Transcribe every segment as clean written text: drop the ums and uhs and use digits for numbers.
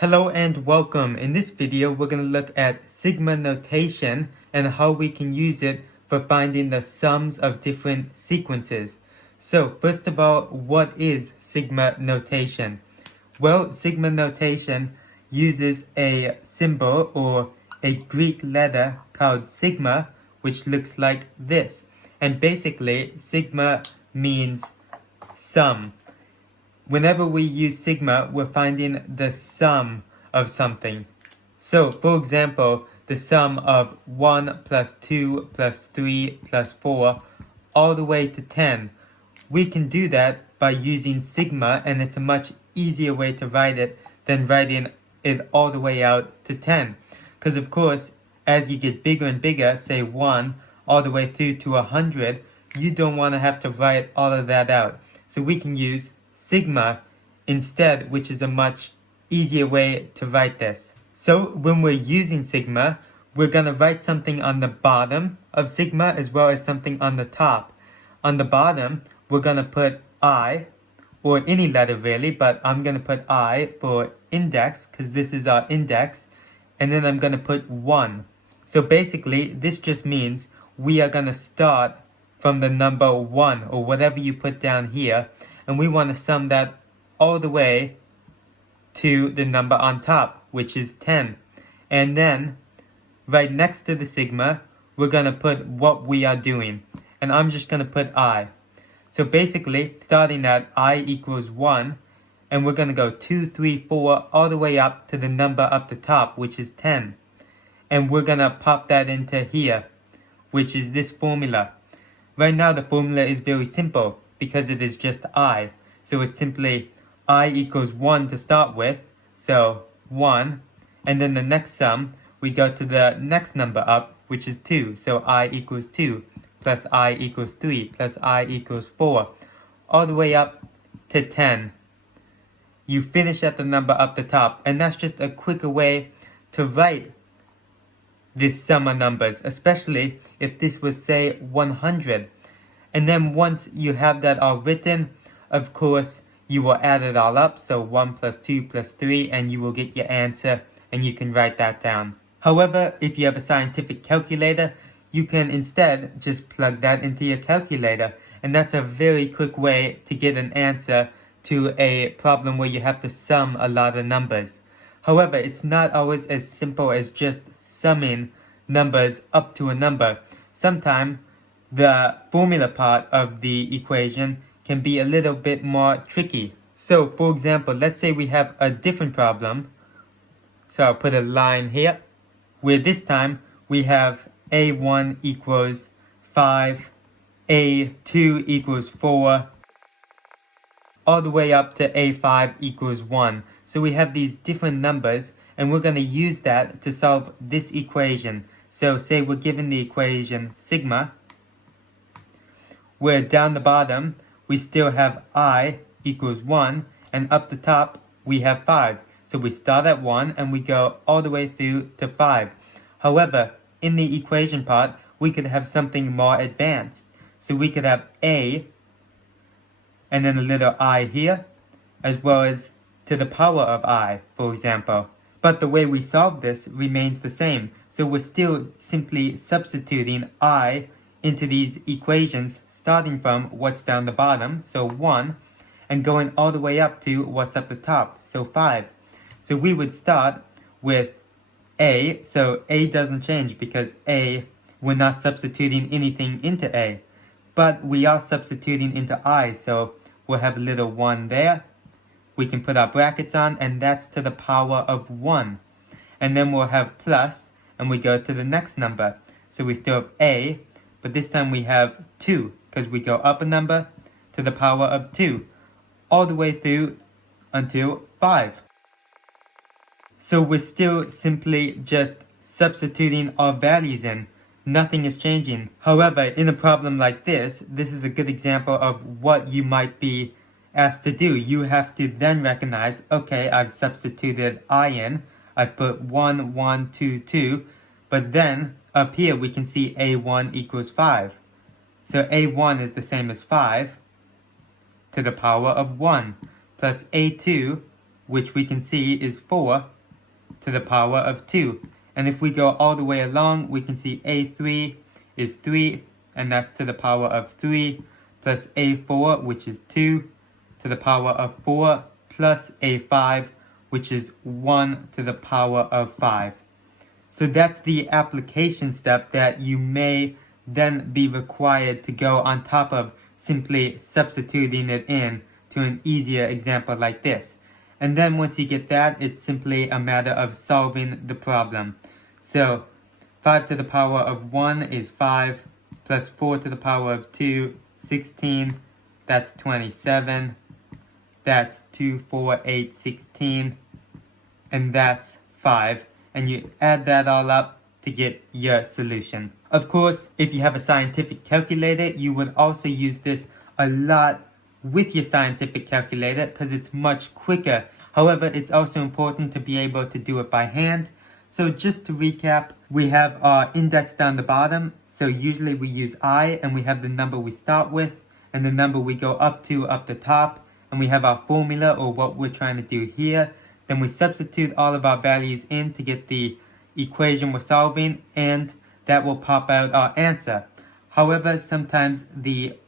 Hello and welcome. In this video, we're going to look at sigma notation and how we can use it for finding the sums of different sequences. So first of all, what is sigma notation? Well, sigma notation uses a symbol or a Greek letter called sigma, which looks like this. And basically, sigma means sum. Whenever we use sigma, we're finding the sum of something. So, for example, the sum of 1 plus 2 plus 3 plus 4 all the way to 10. We can do that by using sigma, and it's a much easier way to write it than writing it all the way out to 10. Because of course, as you get bigger and bigger, say 1 all the way through to 100, you don't want to have to write all of that out. So we can use sigma instead, which is a much easier way to write this. So when we're using sigma, we're going to write something on the bottom of sigma as well as something on the top. On the bottom, we're going to put I, or any letter really, but I'm going to put I for index because this is our index, and then I'm going to put 1. So basically, this just means we are going to start from the number 1 or whatever you put down here, and we want to sum that all the way to the number on top, which is 10. And then, right next to the sigma, we're going to put what we are doing. And I'm just going to put I. So basically, starting at I equals 1, and we're going to go 2, 3, 4, all the way up to the number up the top, which is 10. And we're going to pop that into here, which is this formula. Right now, the formula is very simple because it is just I. So it's simply I equals 1 to start with, so 1. And then the next sum, we go to the next number up, which is 2. So I equals 2, plus I equals 3, plus I equals 4, all the way up to 10. You finish at the number up the top, and that's just a quicker way to write this sum of numbers, especially if this was, say, 100. And then once you have that all written, of course, you will add it all up. So 1 plus 2 plus 3, and you will get your answer, and you can write that down. However, if you have a scientific calculator, you can instead just plug that into your calculator. And that's a very quick way to get an answer to a problem where you have to sum a lot of numbers. However, it's not always as simple as just summing numbers up to a number. Sometimes the formula part of the equation can be a little bit more tricky. So, for example, let's say we have a different problem. So I'll put a line here, where this time we have A1 equals 5, A2 equals 4, all the way up to A5 equals 1. So we have these different numbers, and we're going to use that to solve this equation. So say we're given the equation sigma, where down the bottom, we still have I equals 1, and up the top, we have 5. So we start at 1, and we go all the way through to 5. However, in the equation part, we could have something more advanced. So we could have A, and then a little I here, as well as to the power of I, for example. But the way we solve this remains the same. So we're still simply substituting I into these equations, starting from what's down the bottom, so 1, and going all the way up to what's up the top, so 5. So we would start with A, so A doesn't change because A, we're not substituting anything into A. But we are substituting into I, so we'll have a little 1 there. We can put our brackets on, and that's to the power of 1. And then we'll have plus, and we go to the next number. So we still have A, but this time we have 2, because we go up a number to the power of 2, all the way through until 5. So we're still simply just substituting our values in. Nothing is changing. However, in a problem like this is a good example of what you might be asked to do. You have to then recognize, okay, I've substituted I in. I've put 1, 1, 2, 2. But then, up here, we can see A1 equals 5. So A1 is the same as 5 to the power of 1. Plus A2 which we can see is 4 to the power of 2. And if we go all the way along, we can see A3 is 3, and that's to the power of 3, plus A4, which is 2 to the power of 4, plus A5, which is 1 to the power of 5. So that's the application step that you may then be required to go on top of simply substituting it in to an easier example like this. And then once you get that, it's simply a matter of solving the problem. So 5 to the power of 1 is 5, plus 4 to the power of 2, 16, that's 27, that's 2, 4, 8, 16, and that's 5. And you add that all up to get your solution. Of course, if you have a scientific calculator, you would also use this a lot with your scientific calculator because it's much quicker. However, it's also important to be able to do it by hand. So just to recap, we have our index down the bottom. So usually we use I, and we have the number we start with and the number we go up to up the top. And we have our formula, or what we're trying to do here. Then we substitute all of our values in to get the equation we're solving, and that will pop out our answer. However, sometimes the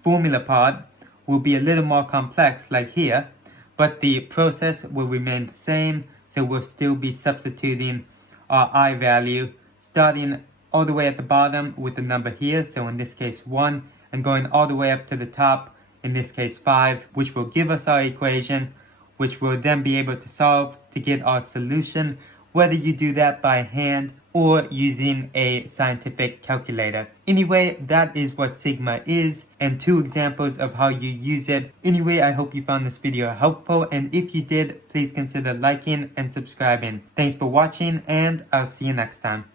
formula part will be a little more complex, like here, but the process will remain the same. So we'll still be substituting our I value, starting all the way at the bottom with the number here, so in this case 1, and going all the way up to the top, in this case 5, which will give us our equation, which we'll then be able to solve to get our solution, whether you do that by hand or using a scientific calculator. Anyway, that is what Sigma is, and 2 examples of how you use it. Anyway, I hope you found this video helpful, and if you did, please consider liking and subscribing. Thanks for watching, and I'll see you next time.